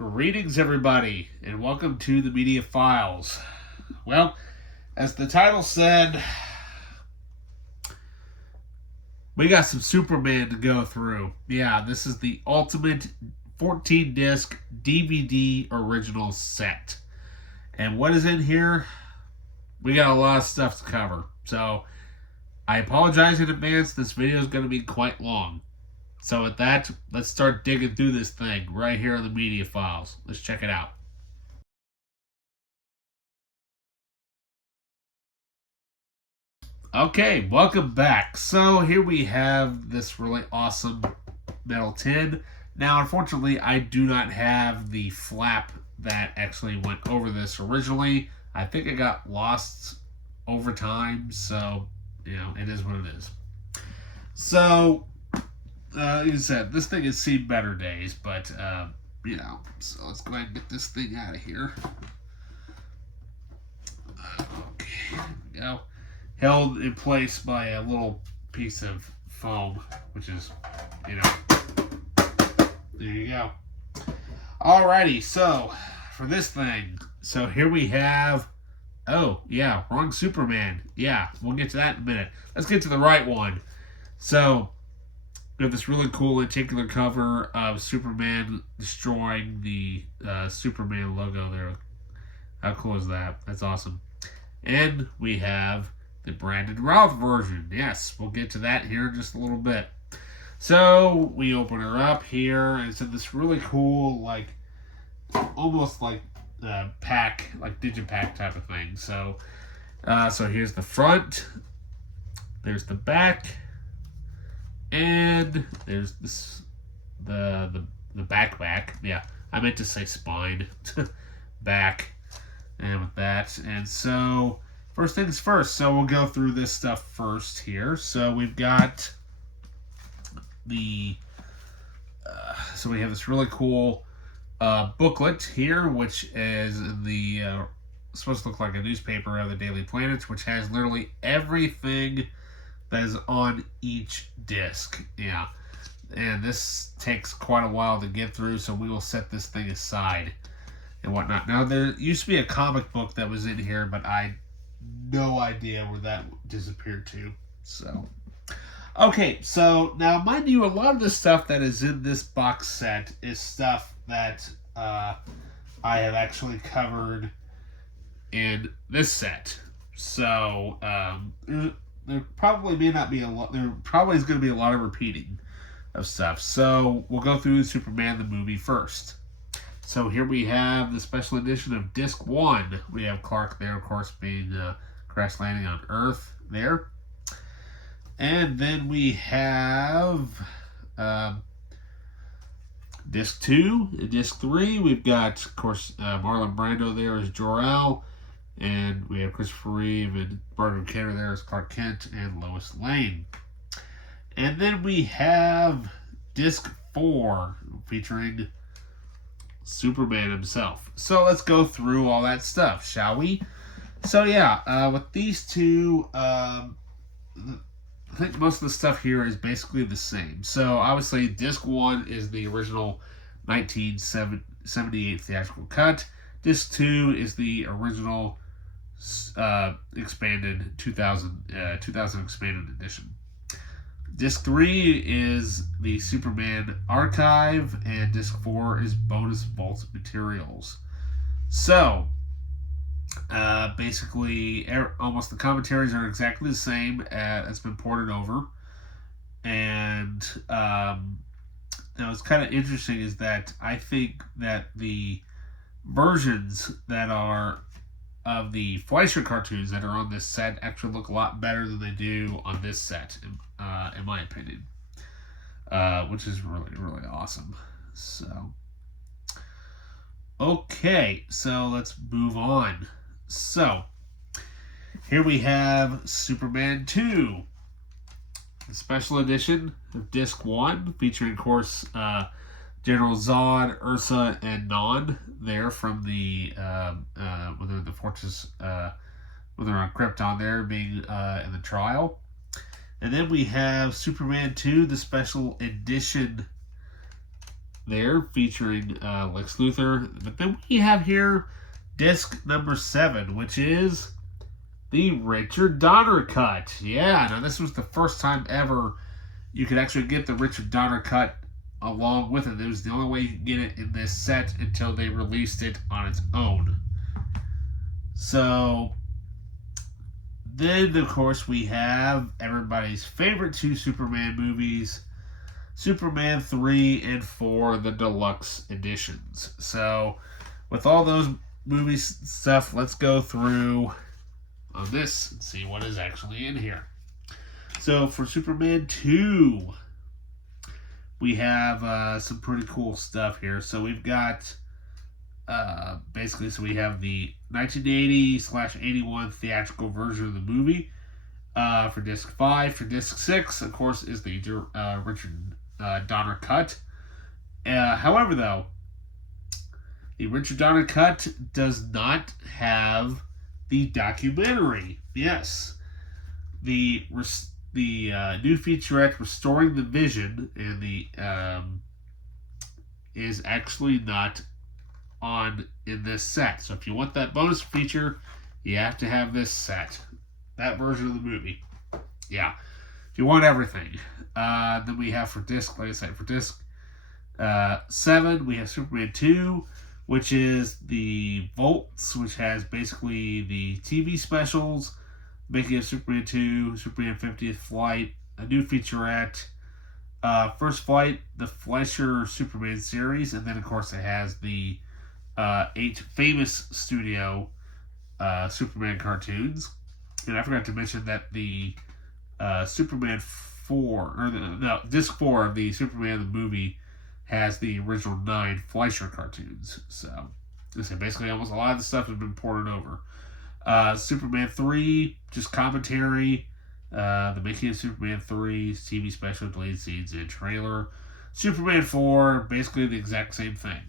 Greetings, everybody, and welcome to the Media Files. Well, as the title said, we got some Superman to go through. Yeah, this is the ultimate 14-disc DVD original set. And what is in here? We got a lot of stuff to cover. So, I apologize in advance. This video is going to be quite long. So with that, let's start digging through this thing right here on the Media Files. Let's check it out. Okay, welcome back. So here we have this really awesome metal tin. Now, unfortunately, I do not have the flap that actually went over this originally. I think it got lost over time, so, it is what it is. So, like I said, this thing has seen better days, but, so let's go ahead and get this thing out of here. Okay, there we go. Held in place by a little piece of foam, which is, there you go. Alrighty, so, for this thing, so here we have, wrong Superman. Yeah, we'll get to that in a minute. Let's get to the right one. So, we have this really cool lenticular cover of Superman destroying the Superman logo there. How cool is that? That's awesome. And we have the Brandon Routh version. Yes, we'll get to that here in just a little bit. So we open her up here, and it's in this really cool, almost like pack, like digipack type of thing. So, so here's the front. There's the back. And there's this the back. Yeah, I meant to say spine. Back. And with that. And so, first things first. So we'll go through this stuff first here. So we've got the... so we have this really cool booklet here, which is the... supposed to look like a newspaper of the Daily Planet, which has literally everything that is on each disc. Yeah. And this takes quite a while to get through, so we will set this thing aside and whatnot. Now, there used to be a comic book that was in here, but I had no idea where that disappeared to. So, okay, so now, mind you, a lot of the stuff that is in this box set is stuff that I have actually covered in this set. So, there probably may not be a lot. There probably is going to be a lot of repeating of stuff. So we'll go through Superman the movie first. So here we have the special edition of Disc 1. We have Clark there, of course, being crash landing on Earth there. And then we have Disc 2 and Disc 3. We've got, of course, Marlon Brando there as Jor-El. And we have Christopher Reeve and Morgot Kidder there as Clark Kent and Lois Lane. And then we have Disc 4 featuring Superman himself. So let's go through all that stuff, shall we? So yeah, with these two, I think most of the stuff here is basically the same. So obviously Disc 1 is the original 1978 theatrical cut. Disc 2 is the original expanded 2000 expanded edition. Disc 3 is the Superman archive, and Disc 4 is bonus vault materials. So basically almost the commentaries are exactly the same. It's been ported over, and now what's kind of interesting is that I think that the versions that are of the Fleischer cartoons that are on this set actually look a lot better than they do on this set, in my opinion, which is really, really awesome. So, okay, so let's move on. So, here we have Superman 2, the special edition of Disc 1, featuring, of course, General Zod, Ursa, and Non there from the within the fortress, when they're on Krypton there, being in the trial. And then we have Superman 2, the special edition there featuring Lex Luthor. But then we have here disc number 7, which is the Richard Donner cut. Yeah, now this was the first time ever you could actually get the Richard Donner cut along with it. It was the only way you could get it in this set until they released it on its own. So then, of course, we have everybody's favorite 2 Superman movies, Superman 3 and 4, the deluxe editions. So with all those movies stuff, let's go through on this and see what is actually in here. So for Superman 2, we have some pretty cool stuff here. So we've got basically, so we have the 1980/81 theatrical version of the movie for disc 5. For disc 6, of course, is the Richard Donner cut. However, though, the Richard Donner cut does not have the documentary. Yes, the new featurette Restoring the Vision and the is actually not on in this set. So if you want that bonus feature, you have to have this set, that version of the movie. Yeah, if you want everything. Then we have for disc, like I said, for disc 7, we have Superman 2, which is the Volts, which has basically the TV specials, making of Superman 2, Superman 50th Flight, a new featurette, First Flight, the Fleischer Superman series, and then of course it has the 8 famous studio Superman cartoons. And I forgot to mention that the Superman 4, or no, disc 4 of the Superman the movie has the original 9 Fleischer cartoons. So, basically almost a lot of the stuff has been ported over. Superman 3, just commentary, the making of Superman 3, TV special, deleted scenes, and trailer. Superman 4, basically the exact same thing.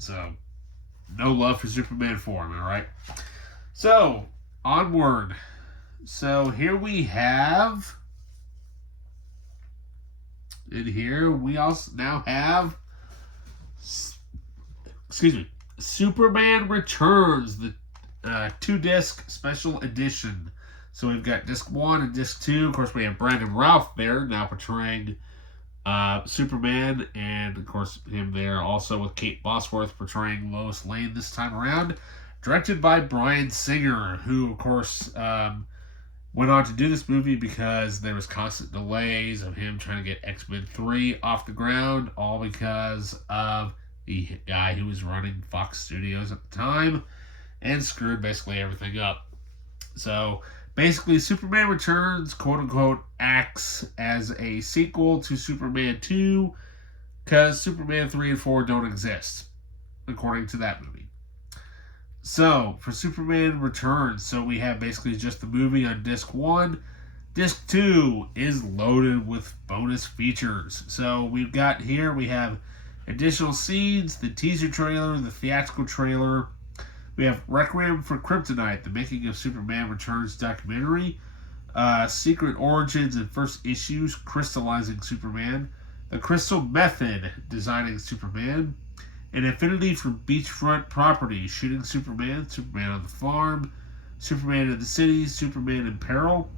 So, no love for Superman 4, am I right? So, onward. So, here we have... And here we also now have... Superman Returns, the 2-disc special edition. So we've got disc 1 and disc 2. Of course, we have Brandon Routh there now portraying Superman, and of course him there also with Kate Bosworth portraying Lois Lane this time around. Directed by Bryan Singer, who of course went on to do this movie because there was constant delays of him trying to get X-Men 3 off the ground, all because of the guy who was running Fox Studios at the time and screwed basically everything up. So basically, Superman Returns, quote-unquote, acts as a sequel to Superman 2 because Superman 3 and 4 don't exist, according to that movie. So, for Superman Returns, so we have basically just the movie on disc 1. Disc 2 is loaded with bonus features. So, we have additional scenes, the teaser trailer, the theatrical trailer. We have Requiem for Kryptonite, the making of Superman Returns documentary, Secret Origins and First Issues, Crystallizing Superman, The Crystal Method, Designing Superman, an Infinity from Beachfront Properties, Shooting Superman, Superman on the Farm, Superman in the City, Superman in Peril,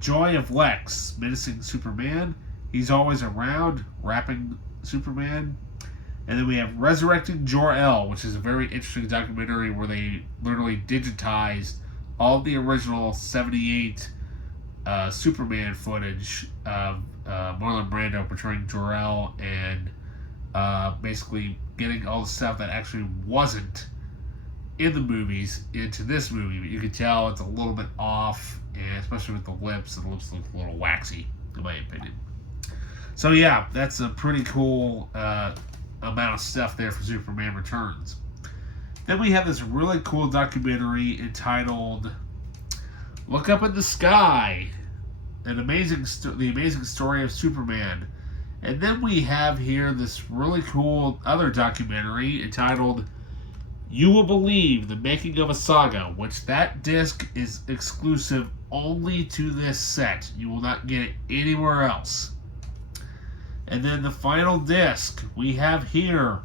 Joy of Lex, Menacing Superman, He's Always Around, Rapping Superman. And then we have Resurrecting Jor-El, which is a very interesting documentary where they literally digitized all the original 78 Superman footage of Marlon Brando portraying Jor-El and basically getting all the stuff that actually wasn't in the movies into this movie. But you can tell it's a little bit off, and especially with the lips look a little waxy, in my opinion. So yeah, that's a pretty cool amount of stuff there for Superman Returns. Then we have this really cool documentary entitled "Look Up in the Sky," the amazing story of Superman. And then we have here this really cool other documentary entitled "You Will Believe: The Making of a Saga," which that disc is exclusive only to this set. You will not get it anywhere else. And then the final disc we have here,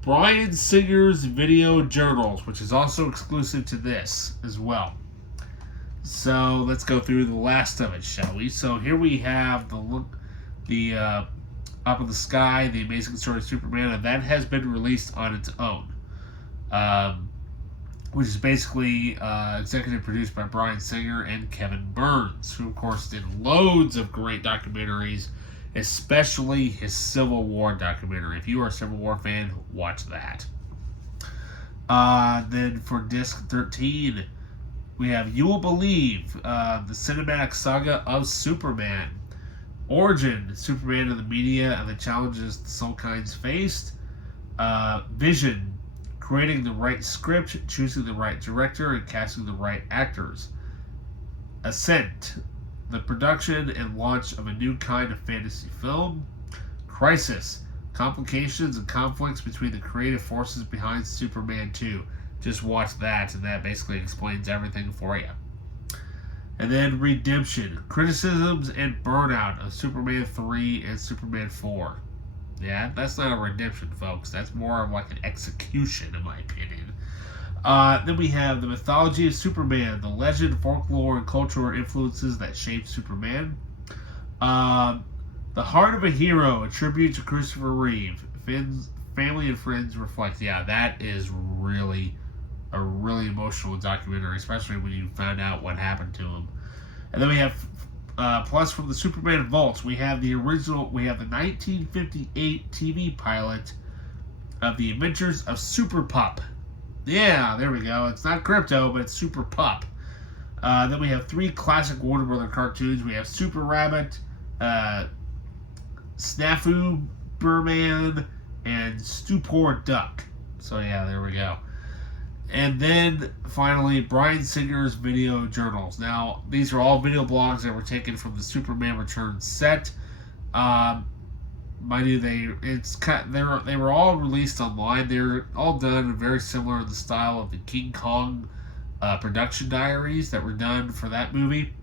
Bryan Singer's Video Journals, which is also exclusive to this as well. So let's go through the last of it, shall we? So here we have the Up in the Sky, The Amazing Story of Superman, and that has been released on its own, which is basically executive produced by Bryan Singer and Kevin Burns, who of course did loads of great documentaries, especially his Civil War documentary. If you are a Civil War fan, watch that. Then for disc 13, we have You Will Believe, the cinematic saga of Superman. Origin, Superman in the media and the challenges the soul kinds faced. Vision, creating the right script, choosing the right director, and casting the right actors. Ascent, the production and launch of a new kind of fantasy film. Crisis, complications and conflicts between the creative forces behind Superman 2. Just watch that, and that basically explains everything for you. And then Redemption, criticisms and burnout of Superman 3 and Superman 4. Yeah, that's not a redemption, folks. That's more of like an execution, in my opinion. Then we have The Mythology of Superman, the legend, folklore, and cultural influences that shaped Superman. The Heart of a Hero, a tribute to Christopher Reeve. Family and friends reflect. Yeah, that is really a really emotional documentary, especially when you found out what happened to him. And then we have, plus from the Superman Vault, we have the 1958 TV pilot of The Adventures of Super Pup. Yeah, there we go. It's not Crypto, but it's Super Pup. Then we have 3 classic Warner Brother cartoons. We have Super Rabbit, Snafu Burman, and Stupor Duck. So yeah, there we go. And then finally, Bryan Singer's Video Journals. Now, these are all video blogs that were taken from the Superman Returns set. Mind you, they were all released online. They're all done very similar in the style of the King Kong production diaries that were done for that movie.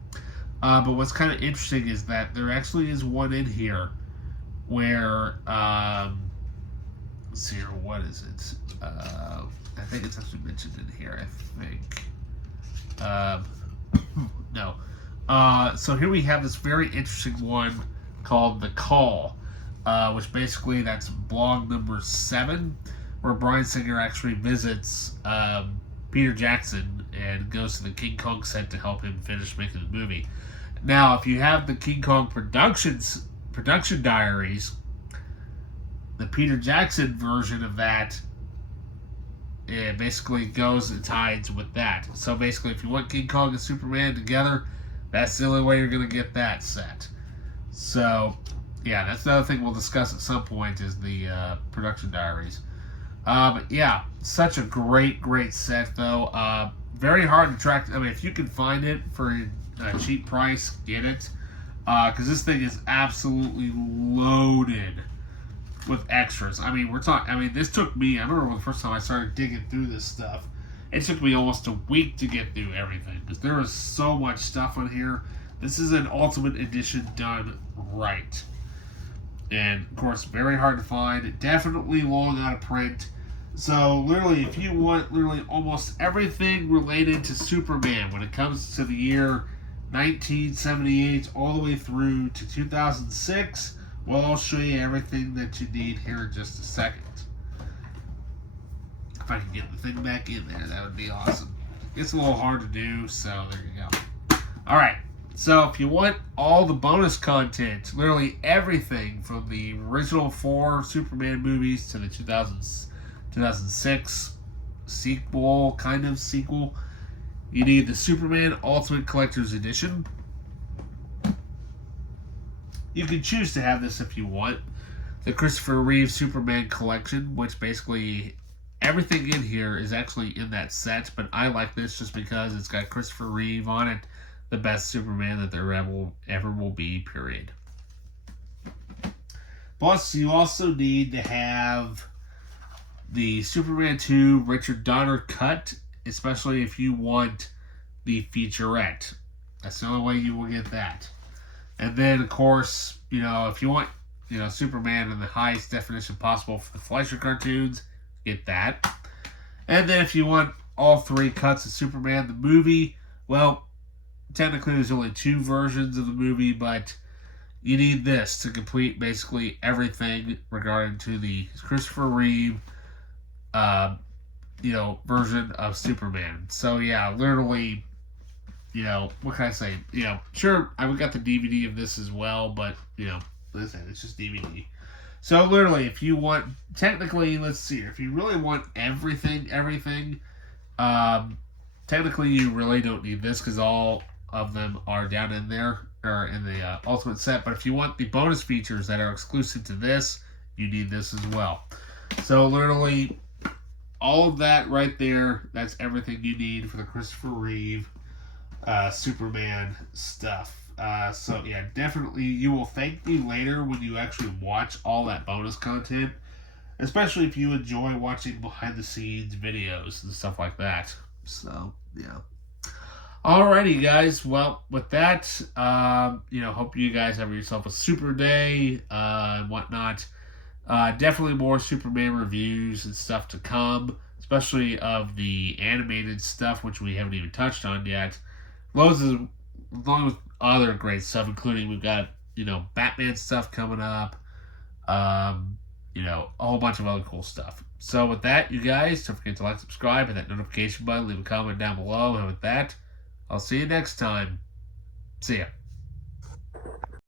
But what's kind of interesting is that there actually is one in here where let's see here, what is it? I think it's actually mentioned in here, I think. No. So here we have this very interesting one called The Call, which basically that's blog number 7, where Bryan Singer actually visits Peter Jackson and goes to the King Kong set to help him finish making the movie. Now, if you have the King Kong production diaries, the Peter Jackson version of that, it basically goes and ties with that. So basically, if you want King Kong and Superman together, that's the only way you're going to get that set. So, yeah, that's another thing we'll discuss at some point is the production diaries. But yeah, such a great set, though. Very hard to track. I mean, if you can find it for a cheap price, get it. Because this thing is absolutely loaded with extras. I mean, this took me, I remember the first time I started digging through this stuff, it took me almost a week to get through everything, because there is so much stuff on here. This is an Ultimate Edition done right. And, of course, very hard to find. Definitely long out of print. So, literally, if you want literally almost everything related to Superman when it comes to the year 1978 all the way through to 2006, well, I'll show you everything that you need here in just a second. If I can get the thing back in there, that would be awesome. It's a little hard to do, so there you go. Alright, so if you want all the bonus content, literally everything from the original 4 Superman movies to the 2006 sequel, you need the Superman Ultimate Collector's Edition. You can choose to have this if you want. The Christopher Reeve Superman Collection, which basically everything in here is actually in that set, but I like this just because it's got Christopher Reeve on it, the best Superman that there ever will be, period. Plus, you also need to have the Superman 2 Richard Donner cut, especially if you want the featurette. That's the only way you will get that. And then, of course, if you want Superman in the highest definition possible for the Fleischer cartoons, get that. And then if you want all 3 cuts of Superman, the movie, well, technically there's only 2 versions of the movie, but you need this to complete basically everything regarding to the Christopher Reeve, version of Superman. So yeah, literally, what can I say? Sure, I've got the DVD of this as well, but listen, it's just DVD. So literally, if you want, technically, let's see here, if you really want everything, technically you really don't need this because all of them are down in there, or in the Ultimate set. But if you want the bonus features that are exclusive to this, you need this as well. So literally, all of that right there, that's everything you need for the Christopher Reeve Superman stuff. So yeah, definitely you will thank me later when you actually watch all that bonus content, especially if you enjoy watching behind the scenes videos and stuff like that. So yeah. Alrighty, guys. Well, with that, hope you guys have yourself a super day and whatnot. Definitely more Superman reviews and stuff to come, especially of the animated stuff, which we haven't even touched on yet. Along with other great stuff, including we've got, Batman stuff coming up, a whole bunch of other cool stuff. So with that, you guys, don't forget to like, subscribe, hit that notification button, leave a comment down below, and with that, I'll see you next time. See ya.